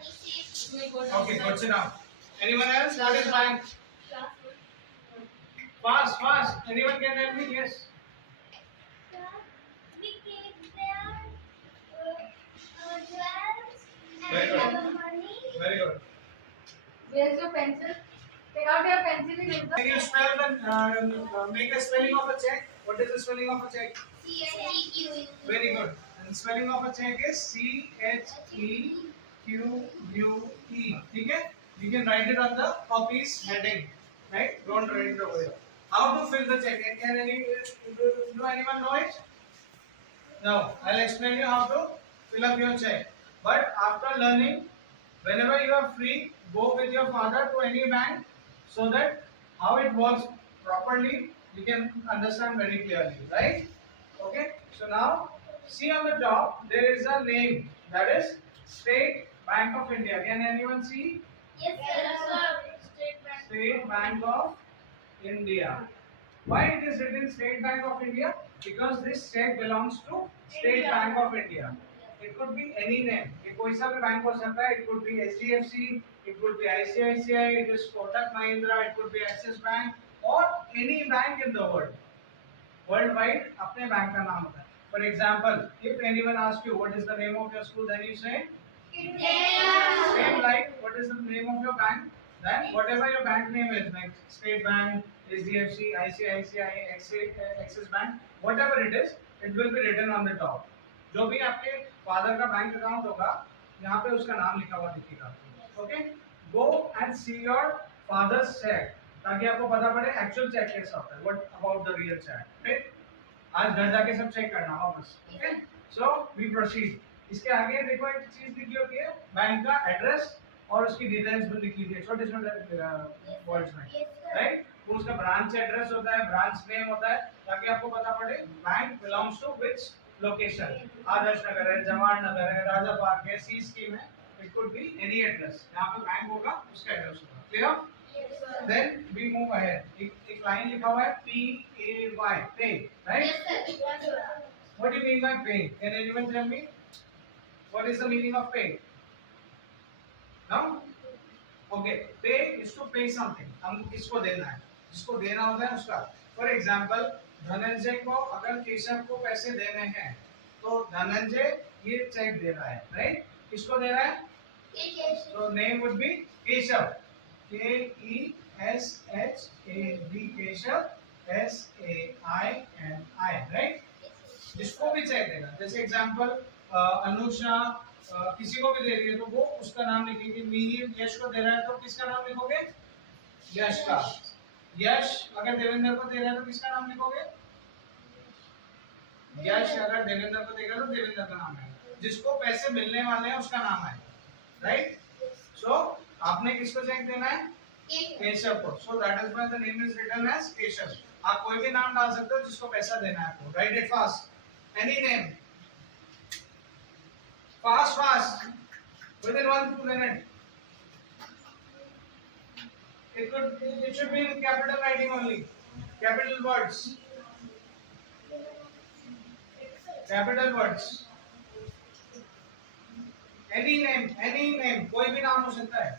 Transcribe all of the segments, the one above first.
Okay, good to know. Anyone else? What is bank? Fast, fast. Anyone can help me? Yes. We keep their jewels Very and good. our money. Very good. Where's your pencil? Take out your pencil in Can you spell make a spelling of a check? What is the spelling of a check? CHEQ. Very good. And the spelling of a check is CHEQUE. ठीक है? You can write it on the copy's heading, right? Don't write it over here. How to fill the check? Do anyone know it? No. I'll explain you how to fill up your check. But after learning, whenever you are free, go with your father to any bank so that how it works properly you can understand very clearly, right? Okay. So now see on the top there is a name, that is State Bank of India. Can anyone see? Yes, sir. State Bank of India. Why it is written State Bank of India? Because this check belongs to State Bank of India. It could be any name. ये कोई सा भी bank हो सकता है. It could be HDFC, it could be ICICI, it is Kotak Mahindra, it could be Axis Bank, or any bank in the world. Worldwide अपने bank का नाम होता है. For example, if anyone asks you what is the name of your school, then you say same like what is the name of your bank. Then whatever your bank name is, like State Bank, HDFC, ICICI, Axis Bank, whatever it is, it will be written on the top. जो भी आपके father का bank account होगा, यहाँ पे उसका नाम लिखा हुआ दिखेगा. Okay, go and see your father's cheque ताकि आपको पता पड़े एक्चुअल चेक कैसा होता है. What about the real cheque. Right, आज घर जाके सब चेक करना होगा बस. Okay, so we proceed. इसके आगे देखो एक चीज लिखी होती है, बैंक का एड्रेस और उसकी डिटेल्स भी लिखी होती है छोटे छोटे वर्ड्स में, राइट. वो उसका ब्रांच एड्रेस होता है, ब्रांच नेम होता है, ताकि आपको पता पड़े bank belongs to which location. Adarsh Nagar है, जवाहर नगर है, राजा पार्क है, सी स्कीम है. It could be any address. यहाँ पे बैंक होगा, उसका एड्रेस होगा. Clear? Then we move ahead. एक लाइन लिखा हुआ है PAY, pay, right. What do you mean by pay? Can anyone tell me what is the meaning of pay? No? Okay, pay is to pay something. हम किसको देना है, जिसको देना होता है उसका. फॉर एग्जांपल, धनंजय को अगर केशव को पैसे देने हैं तो धनंजय ये चेक दे रहा है, राइट. किसको दे रहा है? तो name would be Keshav, KESHAV, Keshav, SAINI, right. जिसको भी चेक देगा, जैसे एग्जांपल अनुषा किसी को भी दे रही है तो वो उसका नाम लिखेंगे. मिहिर यश को दे रहा है तो किसका नाम लिखोगे? यश का. यश अगर देवेंद्र को दे रहा है तो किसका नाम लिखोगे? यश अगर देवेंद्र को देगा तो देवेंद्र का नाम है. जिसको पैसे मिलने वाले हैं उसका नाम है, राइट. सो आपने किसको चेक देना है? केशव को. So that is why the name is written as Keshav. आप कोई भी नाम डाल सकते हो जिसको पैसा देना है आपको. Right it fast. Any name. Fast fast with in 1 minute. It should be in capital writing only. Capital words. Capital words. Any name, कोई भी नाम हो सकता है.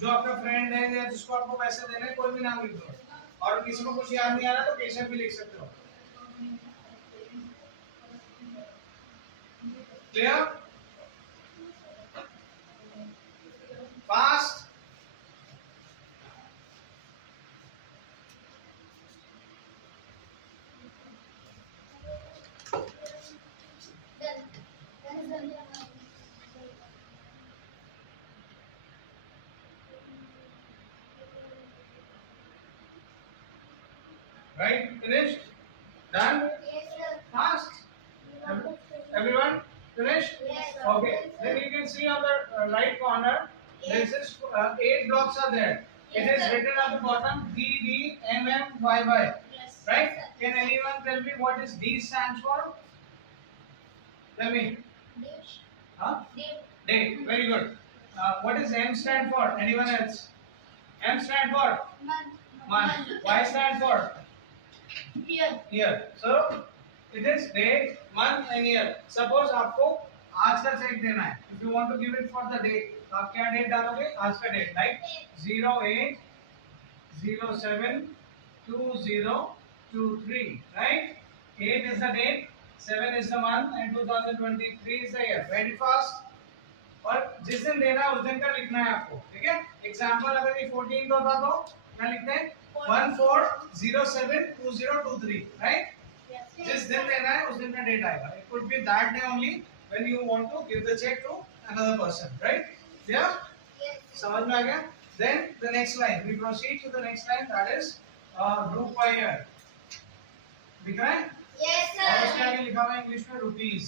जो आपका फ्रेंड है या जिसको आपको पैसे देने हैं, कोई भी नाम लिख दो. और किसी को कुछ याद नहीं आ रहा तो केशव भी लिख सकते हो. Clear? Fast. Right? Finished? Done? Fast? Everyone? Finished? Okay. Then you can see on the right corner, this is 8 blocks are there. It is written at the bottom DDMMYY. Right? Can anyone tell me what is D stands for? Tell me. Huh? Date. Very good. What is M stand for? Anyone else? M stand for? Month. Y stand for? Year. So it is day, month and year. Suppose आपको आज का check देना है. If you want to give it for the day, तो आप क्या date डालोगे? आज का date, like 08/07/2023, right? 8 is the date, 7 is the month, and 2023 is the year. Very fast. और जिस दिन देना है उस दिन का लिखना है आपको, ठीक है? एग्जाम्पल अगर ये 14 होता तो क्या लिखते हैं? 14/07/2023, right? जिस दिन देना है उस दिन का डेट आएगा. It could be that day only when you want to give the check to another person, right? Yeah? समझ में आ गया? Then the next line, we proceed to the next line, that is group by year. दिख रहा है? Yes, और उसके sir. आगे लिखा हुआ है इंग्लिश में रुपीस.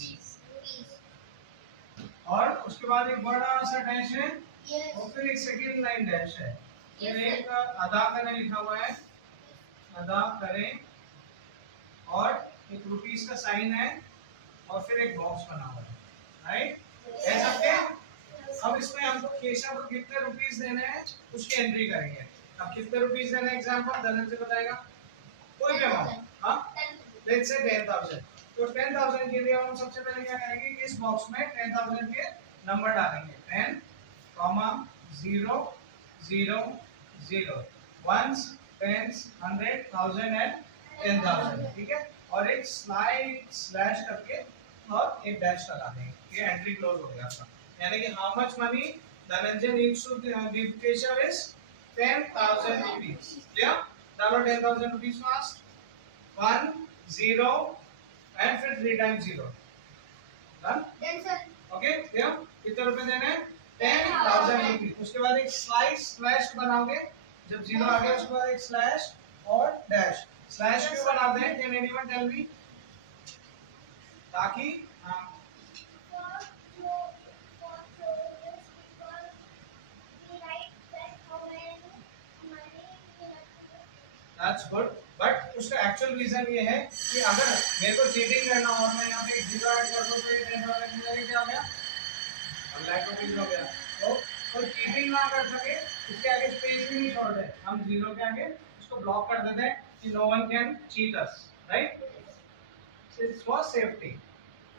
और उसके बाद एक बड़ा सा डैश है Yes. और फिर एक सेकंड लाइन डैश है. फिर Yes, एक अदा करें लिखा हुआ है, अदा करें, और एक रुपीस का साइन है और फिर एक बॉक्स बना हुआ है, राइट? कह सकते हैं? अब इसमें हमको केशव को कितने रुपीस देने हैं उसकी एंट्री करेंगे. अब कितने रुपीस देने हैं एग्जांपल धनंजय बताएगा. कोई भी अमाउंट, हाँ, लेट्स से 10,000. तो 10,000 के लिए हम सबसे पहले क्या करेंगे कि इस बॉक्स में 10,000 के नंबर डालेंगे. 10, 0, 0, 0, ones, tens, 100, 1000 and 10,000, ठीक है? और एक स्लैश करके और एक डैश लगा देंगे. ये एंट्री क्लोज हो गया आपका. यानी कि how much money Dhananjay needs to give Keshav is 10,000 rupees. Clear? डालो 10,000 रुपीस फास्ट. 1, 0 and फिर 3 times 0. Done? Then, sir. Okay, clear? कितने रुपए देने हैं? 10,000 रुपीस. उसके बाद एक स्लैश बनाओगे. जब 0 आ गया उसके बाद एक स्लैश और डैश. स्लैश क्यों बनाते हैं? Can anyone tell me? ताकि दैट्स गुड. बट उसका एक्चुअल रीजन ये है कि अगर मेरे को चीटिंग करना हो और मैं यहाँ पे 0 ऐड कर दूँ तो ये 10,000 मिलेगा. क्या हो गया? अब लाइक रुपीस हो गया. तो चीटिंग ना कर सके उसके आगे स्पेस भी नहीं छोड़ दे. हम 0 के आगे उसको ब्लॉक कर देते हैं कि no one can cheat us, right? It's for safety.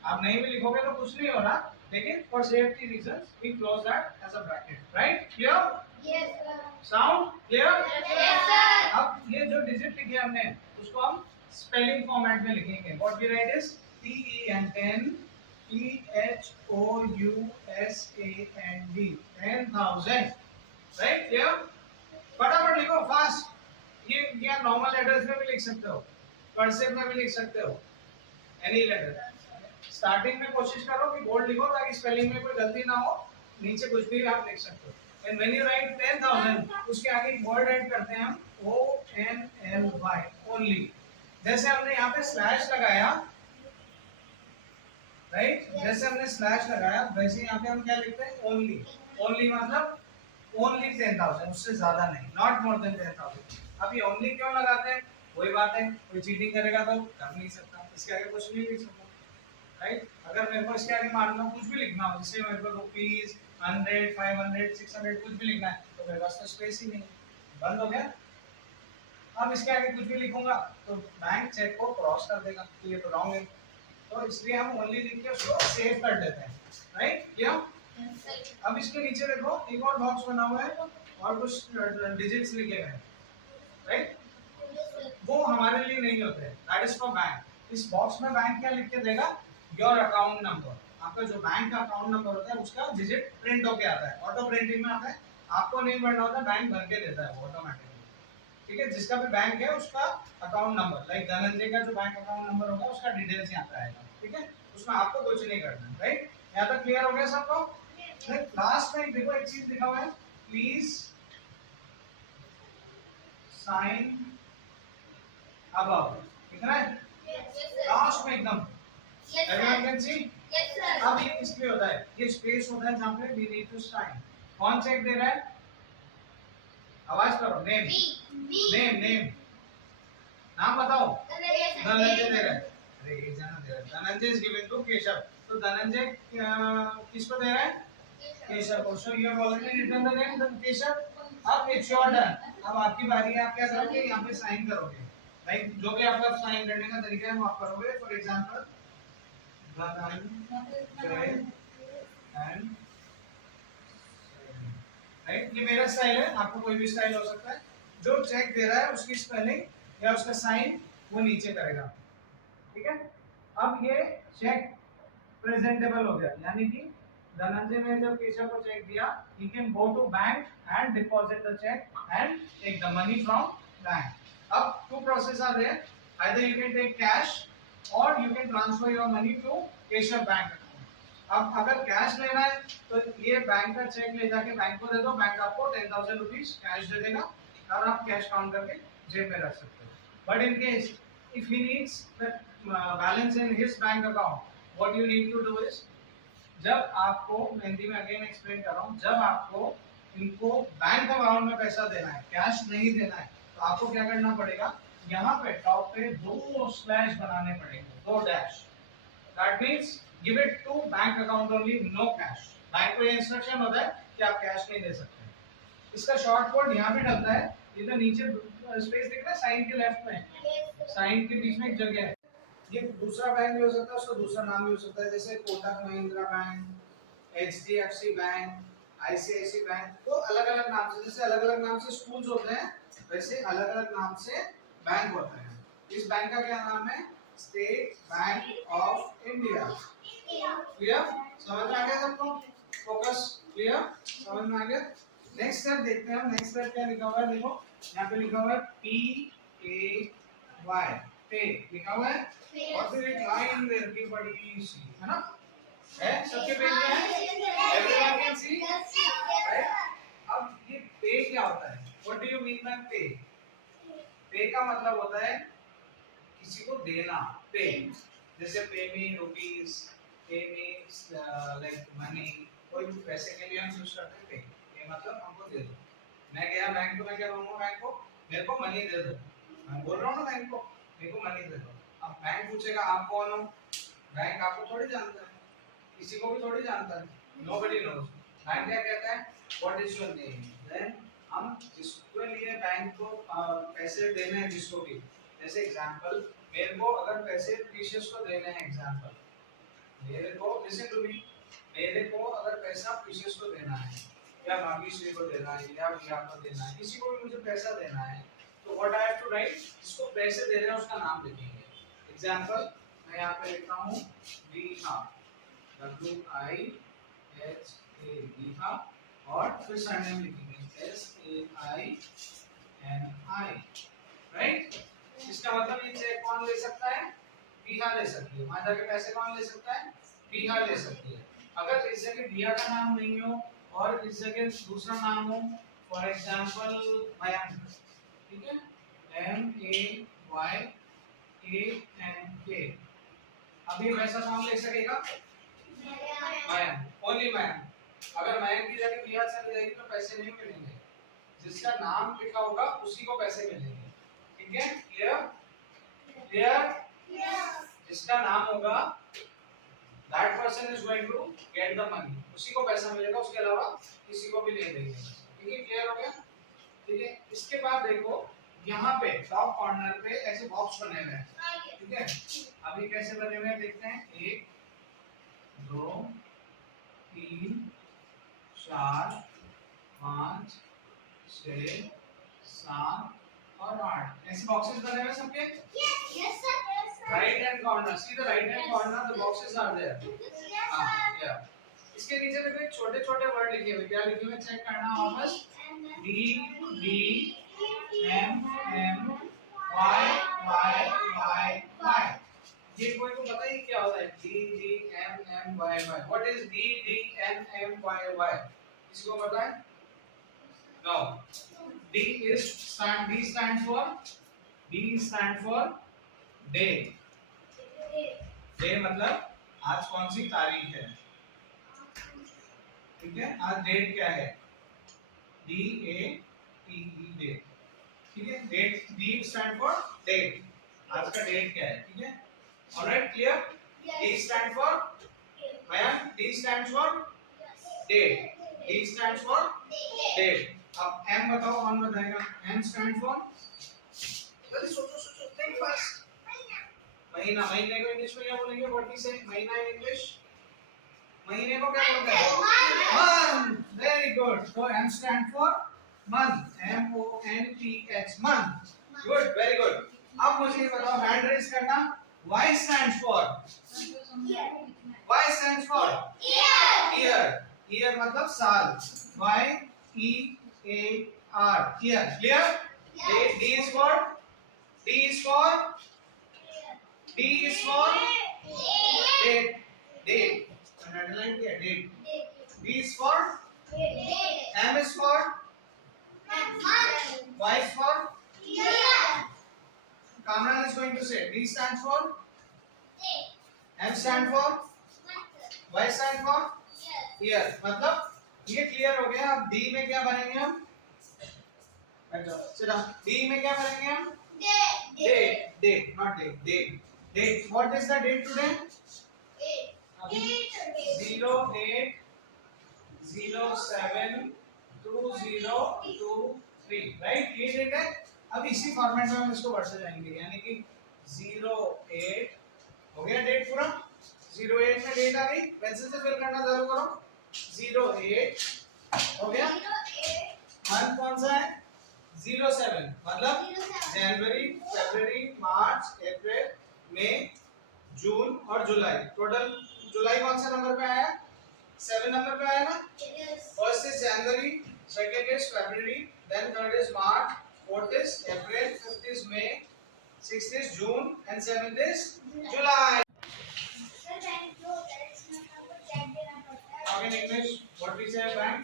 आप नहीं भी लिखोगे तो कुछ नहीं हो रहा, लेकिन for safety reasons we close that as a bracket, right? Clear? Yes, sir. Sound clear? Yes, sir. अब ये जो डिजिट लिखे हमने उसको हम स्पेलिंग फॉर्मेट में लिखेंगे. What we write is TEN PHOUSAND 10,000, right? Clear? फटाफट लिखो फास्ट. ये नॉर्मल लेटर्स में भी लिख सकते हो, कर्सिव में भी लिख सकते हो, एनी लेटर. स्टार्टिंग में कोशिश करो कि बोल्ड लिखो ताकि स्पेलिंग में कोई गलती ना हो. नीचे कुछ भी आप लिख सकते हो. And when you write 10,000, उसके आगे एक वर्ड ऐड करते हैं हम ONLY, only. जैसे हमने यहाँ पे स्लैश लगाया, राइट? जैसे हमने स्लैश लगाया वैसे यहाँ पे हम क्या लिखते हैं? ओनली. ओनली मतलब ओनली 10,000, उससे ज्यादा नहीं, नॉट मोर देन 10,000. अब ये ओनली क्यों लगाते हैं? वही बात है, कोई चीटिंग करेगा तो कर नहीं सकता. इसके आगे कुछ नहीं लिख सकता, राइट? अगर मेरे को इसके आगे मान लो कुछ भी लिखना हो, जैसे मेरे को रुपीस 100, 500, 600 कुछ भी लिखना है तो मेरे पास तो स्पेस ही नहीं, बंद हो गया. अब इसके आगे कुछ भी लिखूंगा तो बैंक चेक को क्रॉस कर देगा कि ये तो रॉन्ग है. तो इसलिए हम ओनली लिख के उसको सेव कर देते हैं, राइट? क्या? अब इसके नीचे देखो एक और बॉक्स बना हुआ है और कुछ डिजिट्स लिखे हुए हैं, राइट? वो हमारे लिए नहीं होते, दैट इज फॉर बैंक. इस बॉक्स में बैंक क्या लिख के देगा? Your account number. आपका जो बैंक का अकाउंट नंबर होता है उसका डिजिट प्रिंट होके आता है, ऑटो प्रिंटिंग में आता है. आपको नहीं भरना होता, बैंक भर के देता है वो ऑटोमेटिकली. ठीक है? जिसका भी बैंक है उसका अकाउंट नंबर, लाइक धनंजय का जो बैंक अकाउंट नंबर होगा उसका डिटेल्स यहाँ पे आएगा. ठीक है? उसमें आपको कुछ नहीं करना, राइट? यहाँ तक क्लियर हो गया सबको? लास्ट में देखो एक चीज लिखा हुआ है, प्लीज साइन अबव. दिख रहा है? लास्ट में एकदम. Everyone can see? Yes, sir. अब ये इसलिए होता है, ये स्पेस होता है जहाँ पे we need to sign. कौन चेक दे रहा है? आवाज करो. नेम. नेम. नेम. नाम बताओ. धनंजय दे रहा है. अरे एक जना दे रहा है. Dhananjay is given to Keshav. तो धनंजय किसको दे रहा है? केशव को. So you have already written the name Keshav. अब it's your turn. अब आपकी बारी है. आप क्या करोगे? यहाँ पे साइन करोगे. लाइक जो भी आपका साइन करने का तरीका है वो आप करोगे. For example Dhananjay and right. ये मेरा स्टाइल है, आपको कोई भी स्टाइल हो सकता है। जो चेक दे रहा है उसकी स्पेलिंग या उसका साइन वो नीचे करेगा, ठीक है। अब ये चेक प्रेजेंटेबल हो गया, यानी कि धनंजय ने जब केशव को चेक दिया, he can go to bank and deposit the check and take the money from bank. अब two processes are there, either you can take cash or you can transfer your money to Keshav bank account. अब अगर cash लेना है तो ये bank का check ले जाके बैंक को दे दो, बैंक आपको 10,000 रुपीज कैश दे देगा और आप कैश काउंट करके जेब में रख सकते हो। But in case if he needs the balance in his bank account, what you need to do is, जब आपको, मैं हिंदी में अगेन एक्सप्लेन कर रहा हूँ, जब आपको इनको बैंक अकाउंट में पैसा देना है, कैश नहीं देना है, तो आपको क्या करना पड़ेगा, यहाँ पे टॉप पे 2 स्लैश बनाने पड़ेंगे, 2 dash. That means give it to bank account only, no cash. Bank को ये इंस्ट्रक्शन होता है कि आप कैश नहीं दे सकते। इसका शॉर्ट कोड यहाँ पे डलता है, ये तो नीचे स्पेस दिख रहा है साइन के लेफ्ट में, साइन के बीच में एक जगह है। ये दूसरा बैंक भी हो सकता है, उसका दूसरा नाम भी हो सकता है, जैसे Kotak Mahindra bank, HDFC bank, ICICI bank, तो अलग अलग नाम से, जैसे अलग अलग नाम से स्कूल्स होते हैं वैसे अलग अलग नाम से बैंक होते हैं। इस बैंक का क्या नाम है, state bank of India. Clear, समझ में आ गया सबको, फोकस क्लियर, समझ में आ गया। नेक्स्ट स्टेप देखते हैं हम, नेक्स्ट स्टेप क्या लिखा हुआ है, देखो यहाँ पे लिखा हुआ है PAY, पे लिखा हुआ है, और फिर एक लाइन दे रखी बड़ी सी, है ना, है सबके पेज में है, एवरीवन कैन सी, राइट। अब ये पे क्या होता है, what do you mean by पे? पे का मतलब होता है किसी को देना, पे, जैसे पे मी रुपीस, पे मी लाइक मनी, कोई भी पैसे के लिए हम यूज करते हैं पे। पे मतलब हमको दे दो, मैं गया बैंक को, मैं क्या बोलूंगा बैंक को, मेरे को मनी दे दो, मैं बोल रहा हूँ ना बैंक को, मेरे को मनी दे दो। अब बैंक पूछेगा आप कौन हो, बैंक आपको थोड़ी जानता है, किसी को भी थोड़ी जानता है, नोबडी नोस। बैंक क्या कहता है, what is your name, then हम जिसके लिए बैंक को पैसे देने हैं, जिसको भी, जैसे एग्जांपल मेरे को अगर पैसे प्रीशियस को देने हैं, एग्जांपल मेरे को, लिसन टू मी, मेरे को अगर पैसा प्रीशियस को देना है या भाग्यश्री को देना है या विया को देना है, किसी को भी मुझे पैसा देना है, तो what I have to write, जिसको पैसे दे रहे हैं उसका नाम लिखेंगे। एग्जांपल मैं यहाँ पे लिखता हूँ विहा, WIHA, और फिर सरनेम लिखेंगे SAINI, राइट। इसका मतलब ये चेक कौन ले सकता है, विहा ले सकती है, वहां जाके पैसे कौन ले सकता है, विहा ले सकती है। अगर इस जगह विहा का नाम नहीं हो और इस जगह दूसरा नाम हो, फॉर एग्जांपल मयंक, ठीक है, MAYANK, अभी पैसा कौन ले सकेगा, मयंक, ओनली मयंक। अगर मयंक की जगह विहा चली जाएगी तो पैसे नहीं मिलेंगे, जिसका नाम लिखा होगा उसी को पैसे मिलेंगे, ठीक है, क्लियर, क्लियर, जिसका नाम होगा that person is going to get the money, उसी को पैसा मिलेगा, उसके अलावा किसी को भी नहीं देंगे, ठीक है, क्लियर हो गया, ठीक है। इसके बाद देखो यहाँ पे टॉप कॉर्नर पे ऐसे बॉक्स बने हुए हैं, ठीक है, अभी कैसे बने हुए हैं देखते हैं, 1 2 3 4 5 6 7 और 8 ऐसे बॉक्सेस बने हुए सबके, right hand corner, see the right hand corner, the boxes are there, yeah, इसके नीचे देखो एक छोटे छोटे वर्ड लिखे हुए, क्या लिखे हुए चेक करना वापस, DDMMYYY, ये कोई को पता ही क्या होता है, DDMMYY, what is DDMMYY, किसको पता है, no, D stands for day, day मतलब आज कौन सी तारीख है, ठीक है, आज डेट क्या है, DATE, डेट, ठीक है, date, D stand for date, आज का डेट क्या है, ठीक है, alright, clear. D stand for ma'am, D stand for date, D stand for date. अब M बताओ, कौन बताएगा, M स्टैंड फॉर, जल्दी सोचो सोचो, थिंक फास्ट, महीना, महीने को इंग्लिश में क्या बोलेंगे? व्हाट इज ए महीना इन इंग्लिश? महीने को क्या बोलते हैं? मंथ। Very good. तो M stand for month, MONTH, month. Good, very good. अब मुझे ये बताओ, हैंड रेज करना। Y stands for, Y stands for year, year मतलब साल, YEAR, year. Clear? D is for, D is for, D is for date, date, underline किया, date। D is for, M is for, Y is for, Kamran is going to say, D stands for, M stand for, Y stand for year। मतलब ये clear हो गया। अब D में क्या बनेंगे हम? D में क्या बनेंगे हम? Date, date, not date, date, date। What is the date today? 08/07/2023, right? ये डेट है। अब इसी फॉर्मेट में हम इसको बढ़ते जाएंगे, यानी कि 08 हो गया डेट पूरा। 08 में डेट आ गई, पेंसिल से फिल करना चालू करो। 08 हो गया। मंथ कौन सा है? 07, मतलब जनवरी, फरवरी, मार्च, अप्रैल, मई, जून और जुलाई। टोटल जुलाई कौन सा नंबर पे आया? 7 नंबर पे आया ना। First is January, second is February, then third is March, fourth is April, fifth is May, sixth is June and seventh is July. Talk in English. What we say bank?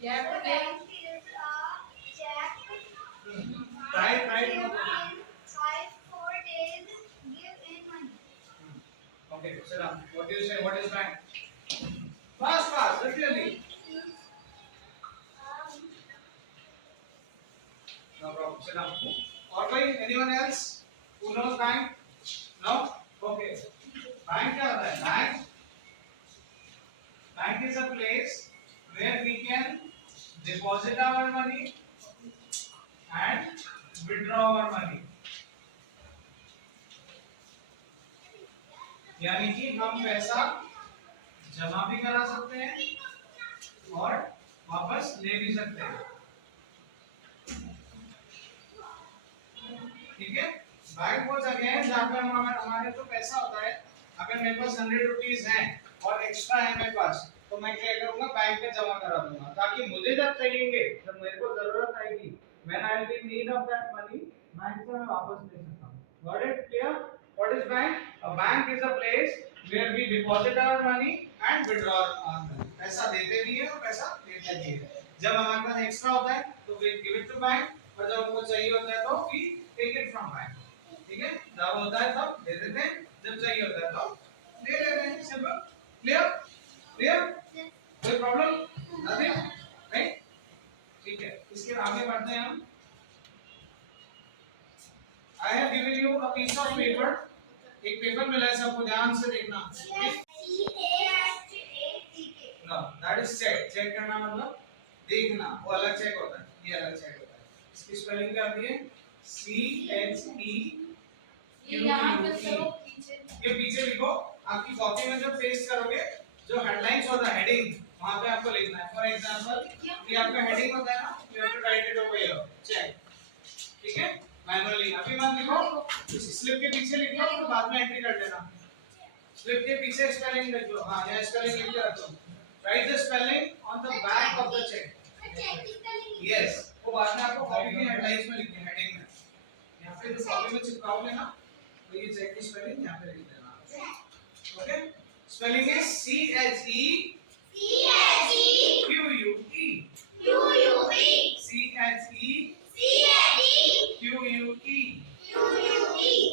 You have to give. Right. 4 days give in money. Okay, sit down. What do you say? What is bank? Fast, clearly. No problem. Sit down. और कोई? Anyone else who knows bank? No? Okay. Bank क्या होता है? Bank is a place where we can deposit our money and withdraw our money। यानी कि हम पैसा जमा भी करा सकते हैं और वापस ले भी सकते हैं। ठीक है? बैंक वो जगह है जहाँ पर हमारे तो पैसा होता है। अगर मेरे पास 100 रुपीज है और एक्स्ट्रा है मेरे पास, तो मैं क्या करूंगा? बैंक में जमा करा दूंगा, ताकि मुझे जब चाहिए, जब मेरे को जरूरत आएगी, when I will be in need of that money, bank से मैं वापस ले सकता हूँ। Got it? Clear? What is bank? A bank is a place where we deposit our money and withdraw our money। पैसा देते भी है और पैसा लेते भी है। जब हमारे पास एक्स्ट्रा होता है तो we give it to bank, और जब हमको चाहिए होता है तो we take it from bank। ठीक है? जब होता है तब दे देते हैं, जब चाहिए होता है तब ले लेते हैं। सिंपल। क्लियर? क्लियर? कोई प्रॉब्लम? नथिंग? नहीं? ठीक है, इसके आगे बढ़ते हैं हम। I have given you a piece of paper। एक पेपर मिला है, सबको ध्यान से देखना। No, that is check। Check करना मतलब देखना, वो अलग चेक होता है, ये अलग चेक होता है। इसकी स्पेलिंग क्या आती है? CHEQUE। ये पीछे लिखो। आपकी कॉपी में जब पेस्ट करोगे, जो हेडलाइंस होता है, हेडिंग, वहां पे आपको लिखना है। फॉर एग्जांपल ये आपका हेडिंग होता है ना, you have to write it over here, cheque. ठीक है? मैनुअली अभी मत लिखो, स्लिप के पीछे लिख लो, तो बाद में एंट्री कर देना। स्लिप के पीछे स्पेलिंग लिख लो। हां, यहां स्पेलिंग लिख के रखो। Write the spelling on the back of the cheque. Yes, वो बाद में आपको कॉपी की हेडलाइंस में लिखनी है, हेडिंग में। यहां पे जो कॉपी में चिपकाओगे ना, तो ये चेक की स्पेलिंग यहां पे लिख देना। Okay? Spelling is CHEQUE। CHEQUE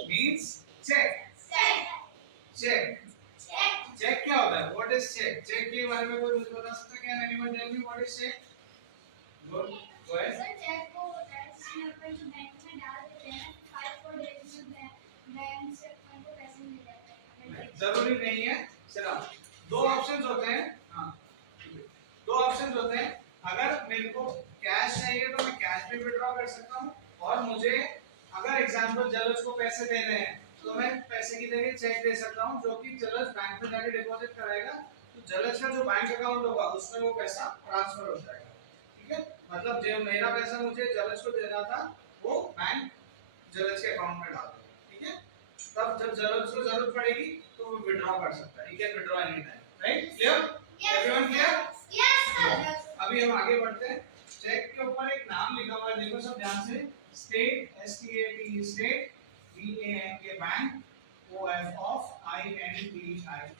means check। check check क्या होता है? What is check? check के बारे में कोई मुझे बता सकता है क्या? Anyone tell me what is check? Go ahead। Sir cheque को होता है जिसमें अपन जो बैंक में डाल देते हैं 5-4 डेज में बैंक से अपन को पैसे मिल जाते हैं। जरूरी नहीं है। चलो, दो ऑप्शंस होते हैं। हाँ, दो ऑप्शंस होते हैं। अगर मेरे को कैश चाहिए तो मैं कैश भी विड्रॉ कर सकता हूँ, और मुझे अगर एग्जांपल जज को पैसे देने हैं तो मैं पैसे की जगह चेक दे सकता हूँ, जो कि जलज बैंक में जाके डिपॉजिट कराएगा, तो जलज का जो बैंक अकाउंट होगा उसमें वो पैसा ट्रांसफर हो जाएगा। ठीक है, मतलब जो मेरा पैसा मुझे जलज को देना था वो बैंक जलज के अकाउंट में डाल दो। ठीक है, तब जब जलज को जरूरत पड़ेगी तो वो विड्रॉ कर सकता है। He can withdraw any time. Right, clear? Everyone clear? Yes, sir. अभी हम आगे बढ़ते हैं। चेक के ऊपर एक नाम लिखा हुआ है, देखो सब ध्यान से, state, STAT state, BANK bank, OF of, INDIA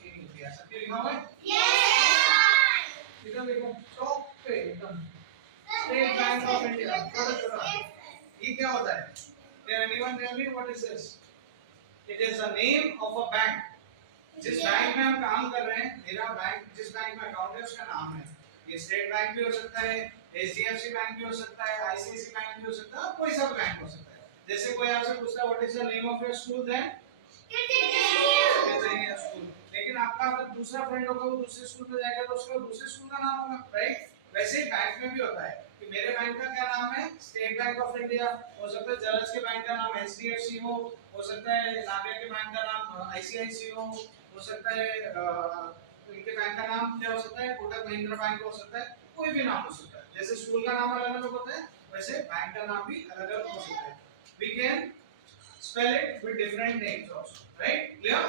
India, सब लिखा हुआ है। Yes. इधर देखो टॉप पे एकदम, स्टेट बैंक ऑफ इंडिया। ये क्या होता है? Can anyone tell me what is this? It is the name of a bank. जिस बैंक में हम काम कर रहे हैं, मेरा बैंक जिस बैंक में अकाउंट है उसका नाम है। ये स्टेट बैंक भी हो सकता है, HDFC बैंक भी हो सकता है, ICICI बैंक भी हो सकता है, कोई सा बैंक हो सकता है। जैसे कोई आपसे पूछता है what is the name of your school, then kidney school. लेकिन आपका अगर दूसरा फ्रेंड होगा वो दूसरे स्कूल में जाएगा तो उसका दूसरे स्कूल का नाम होगा। राइट, वैसे ही बैंक में भी होता है कि मेरे बैंक का क्या नाम है, स्टेट बैंक ऑफ इंडिया। हो सकता है जलज के बैंक का नाम HDFC हो सकता है नाबिया के बैंक का नाम ICICI हो सकता है इनके बैंक का नाम क्या हो सकता है, कोटक महिंद्रा बैंक हो सकता है, कोई भी नाम हो सकता है। जैसे स्कूल का नाम अलग अलग होता है, वैसे बैंक का नाम भी अलग अलग हो सकता है। We can spell it with different names also. Right, clear?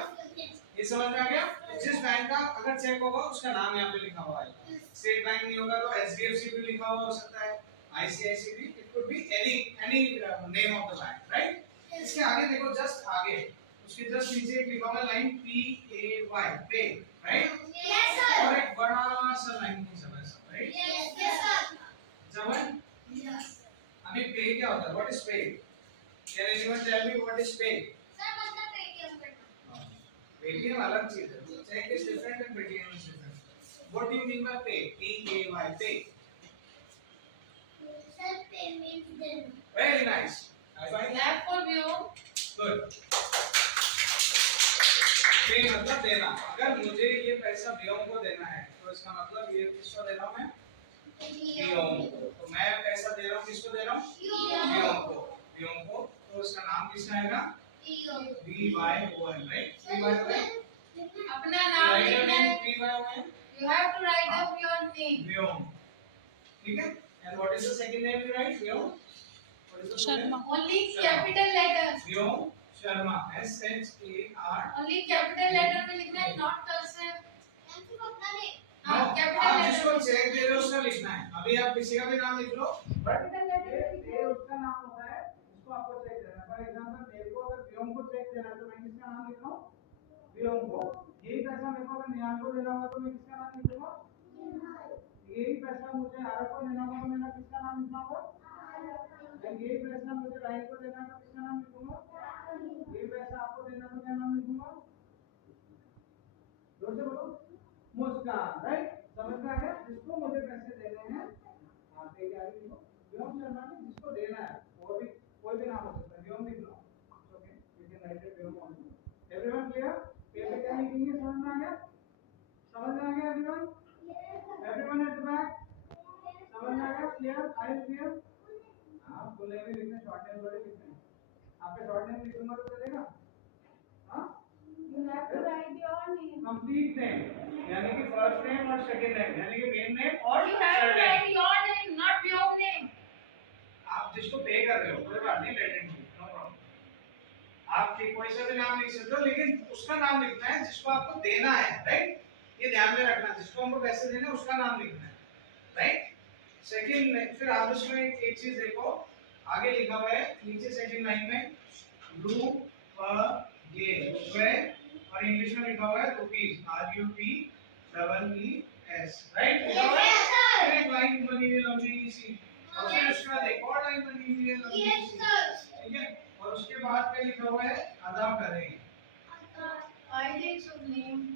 ये समझ में आ गया? जिस बैंक का अगर चेक होगा उसका नाम यहाँ पे लिखा हुआ है। स्टेट बैंक नहीं होगा तो HDFC भी लिखा हुआ हो सकता है, ICICI भी, it could be any name of the bank. Right, इसके आगे देखो, जस्ट आगे उसके जस्ट नीचे एक लिखा हुआ है line PAY, pay. Right, Yes, sir. और एक बड़ा सा लाइन नीचे ऐसा। Right, Yes, sir. जवन Yes. अभी पे क्या होता है? What is pay? Can anyone tell me what is pay? Sir, मतलब पेटीएम करना. पेटीएम अलग चीज है, cheque is different and Paytm is different. What do you mean by pay? PAY, pay. Sir, payment देना. Very nice, high five. Clap for view. Good. पे मतलब देना। अगर मुझे ये पैसा व्योम को देना है तो इसका मतलब ये किसको दे रहा हूं मैं? व्योम को। तो मैं पैसा दे रहा हूं, किसको दे रहा हूं? व्योम को। व्योम को, तो इसका नाम किसका आएगा? VYOM। Right, VYOM। अपना नाम लिखना है. VYOM, You have to write up your name. व्योम। ठीक है, and what is the second name you right? Vyom. What is the Sharma. Only capital letters. Vyom Sharma, SHAR। Only capital letter में लिखना है, not cursive. MC को अपना नहीं. हाँ, आप capital जिसको letter. चेक दे रहे हो उसका लिखना है। अभी आप किसी का भी नाम लिख लो, बट Capital letter में लिखना ये है. उसका नाम होता है जिसको आपको चेक देना है। फॉर एग्जांपल मेरे को अगर व्योम को चेक देना है तो मैं किसका नाम लिख रहा हूँ? व्योम को। यही पैसा मेरे को अगर निहाल को देना होगा तो मैं किसका नाम लिखूंगा? यही पैसा मुझे आरव को देना होगा तो मेरा किसका नाम लिखना होगा? एंड यही पैसा मुझे राइट को देना है तो किसका नाम लिखूंगा? ये पैसा आपको देना तो क्या नाम लिखूंगा? जोर से बोलो। मुस्कान। राइट, समझ में आ गया? जिसको मुझे पैसे देने हैं, हाँ पे क्या लिखो? व्योम शर्मा ने जिसको देना है, और भी कोई भी नाम हो सकता है, व्योम लिख लो। Okay, you can write it व्योम also. Everyone clear? Pay pay क्या लिखेंगे? समझ में आ गया? समझ में आ गया everyone? Everyone at the back? समझ में आ गया? क्लियर? I clear? हां, फुल नेम भी लिखना, शॉर्ट नेम थोड़ी लिखना है। आपका शॉर्ट नेम लिखूंगा तो चलेगा? हां, You have to write your name. Complete name, यानी कि फर्स्ट नेम और सेकंड नेम, यानी कि मेन नेम और You have to surname. write your name, not your name. आप जिसको पे कर रहे हो कोई बात नहीं, let it be, no problem. आप कोई सा भी नाम लिख सकते हो, लेकिन उसका नाम लिखना है जिसको आपको देना है। राइट, ये ध्यान में रखना, जिसको हमको पैसे देने हैं उसका नाम लिखना है। राइट, सेकंड, फिर आप उसमें एक चीज देखो, आगे लिखा हुआ है नीचे सेकंड लाइन में रुपये, और इंग्लिश में लिखा हुआ है रुपीस, RUPEES। राइट, लिखा हुआ है। फिर एक लाइन बनी हुई है लंबी सी, और फिर उसके बाद एक और लाइन बनी हुई है लंबी Yes, सी। sir. ठीक है, और उसके बाद पे लिखा हुआ है अदा करें। I think so name.